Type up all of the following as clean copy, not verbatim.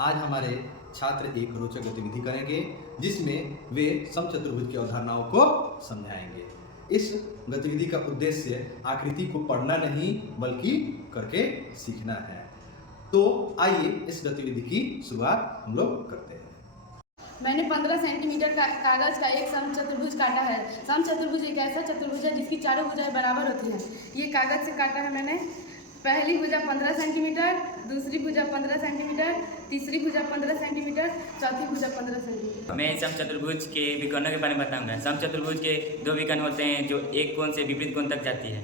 आज हमारे छात्र एक रोचक गतिविधि करेंगे जिसमें वे समचतुर्भुज की अवधारणाओं को समझाएंगे। इस गतिविधि का उद्देश्य आकृति को पढ़ना नहीं बल्कि करके सीखना है। तो आइए इस गतिविधि की शुरुआत हम लोग करते हैं। मैंने 15 सेंटीमीटर कागज का एक समचतुर्भुज काटा है। समचतुर्भुज एक ऐसा चतुर्भुज है जिसकी चारों भुजाएं बराबर होती हैं। ये कागज से काटा है मैंने। पहली भुजा 15 सेंटीमीटर, दूसरी भुजा 15 सेंटीमीटर, तीसरी भुजा 15 सेंटीमीटर, चौथी भुजा 15 सेंटीमीटर। मैं समचतुर्भुज के विकर्णों के बारे में बताऊंगा। समचतुर्भुज के दो विकर्ण होते हैं जो एक कोण से विपरीत कोण तक जाती है,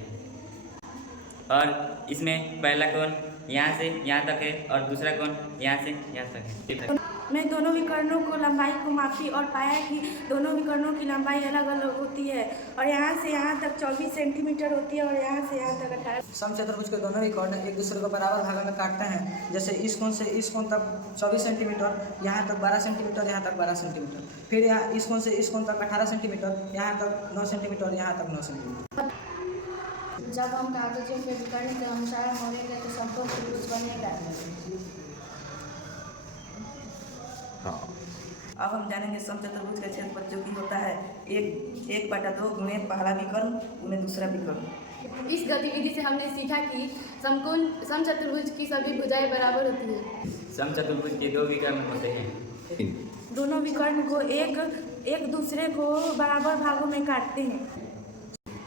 और इसमें पहला कोण यहाँ से यहाँ तक है और दूसरा कोण यहाँ से यहाँ तक है। मैं दोनों विकर्णों को लंबाई को मापी और पाया कि दोनों विकर्णों की लंबाई अलग अलग होती है, और यहाँ से यहाँ तक 24 सेंटीमीटर होती है और यहाँ से यहाँ तक 18। समचतुर्भुज के दोनों विकर्ण एक दूसरे को बराबर भागों में काटते हैं। जैसे इस कोण से इस कोण तक 24 सेंटीमीटर, यहाँ तक 12 सेंटीमीटर, यहाँ तक 12 सेंटीमीटर। फिर यहाँ इस कोण से इस कोण तक 18 सेंटीमीटर, यहाँ तक 9 सेंटीमीटर, यहाँ तक 9 सेंटीमीटर। जब हम कागजों के विकर्ण के अनुसार मोड़ेंगे तो समचतुर्भुज बनेगा। अब हम जानेंगे समचतुर्भुज का क्षेत्रफल, जो कि होता है 1/2 गुणे पहला विकर्ण गुणे दूसरा विकर्ण। इस गतिविधि से हमने सीखा कि समचतुर्भुज की सभी भुजाएं बराबर होती हैं। समचतुर्भुज के दो विकर्ण होते हैं। दोनों विकर्ण को एक दूसरे को बराबर भागों में काटते हैं।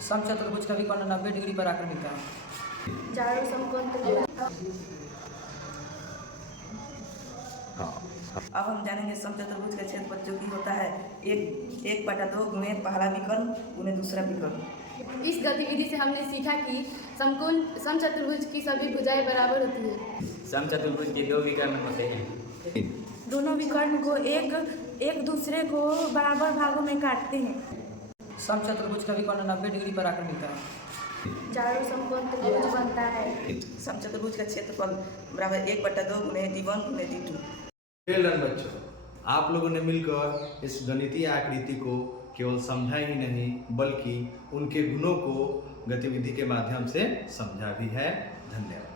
समचतुर्भुज का विकर्ण 90 डिग्री पर आकर मिलता है। चारों समकोण। अब हम जानेंगे समचतुर्भुज का क्षेत्रफल, जो कि होता है 1/2 गुणे पहला विकर्ण गुणे दूसरा विकर्ण। इस गतिविधि से हमने सीखा कि समचतुर्भुज की सभी भुजाएं बराबर होती हैं। समचतुर्भुज के दो विकर्ण होते हैं। दोनों विकर्ण को एक दूसरे को बराबर भागों में काटते हैं। समचतुर्भुज का विकर्ण 90 डिग्री पर आकर मिलता है। चारों समकोण बनता है। समचतुर्भुज का क्षेत्रफल बराबर 1/2 गुणे d1 गुणे d2। वेल डन बच्चों, आप लोगों ने मिलकर इस गणितीय आकृति को केवल समझा ही नहीं बल्कि उनके गुणों को गतिविधि के माध्यम से समझा भी है। धन्यवाद।